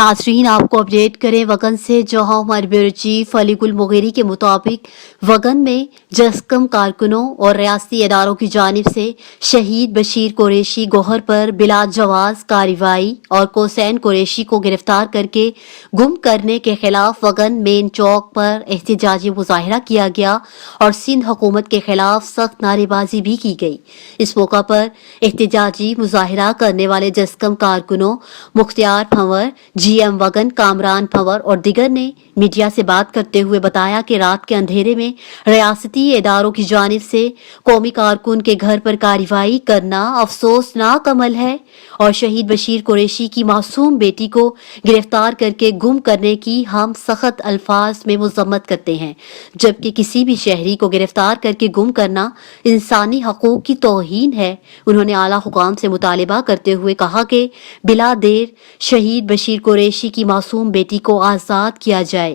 नाजरीन, आपको अपडेट करें वगन से, जहां हमारे ब्यूरो चीफ अली गुल मुगेरी के मुताबिक वगन में जस्कम कारकुनों और रियासती इदारों की जानिब से शहीद बशीर कुरैशी गोहर पर बिला जवाज कार्रवाई और कोसैन कुरैशी को गिरफ्तार करके गुम करने के खिलाफ वगन मेन चौक पर एहतजाजी मुजाहरा किया गया और सिंध हुकूमत के खिलाफ सख्त नारेबाजी भी की गई। इस मौका पर एहतजाजी मुजाहरा करने वाले जस्कम कारकुनों मुख्तियार भंवर, जीएम वगन, कामरान भंवर और दिगर ने मीडिया से बात करते हुए बताया कि रात के अंधेरे में रियासती इदारों की जानिब से कौमी कारकुन के घर पर कार्रवाई करना अफसोसनाक अमल है और शहीद बशीर कुरैशी की मासूम बेटी को गिरफ्तार करके गुम करने की हम सख्त अल्फाज में मजम्मत करते हैं, जबकि किसी भी शहरी को गिरफ्तार करके गुम करना इंसानी हकूक की तौहीन है। उन्होंने आला हुकाम से मुतालिबा करते हुए कहा कि बिला देर शहीद बशीर कुरैशी की मासूम बेटी को आज़ाद किया जाए।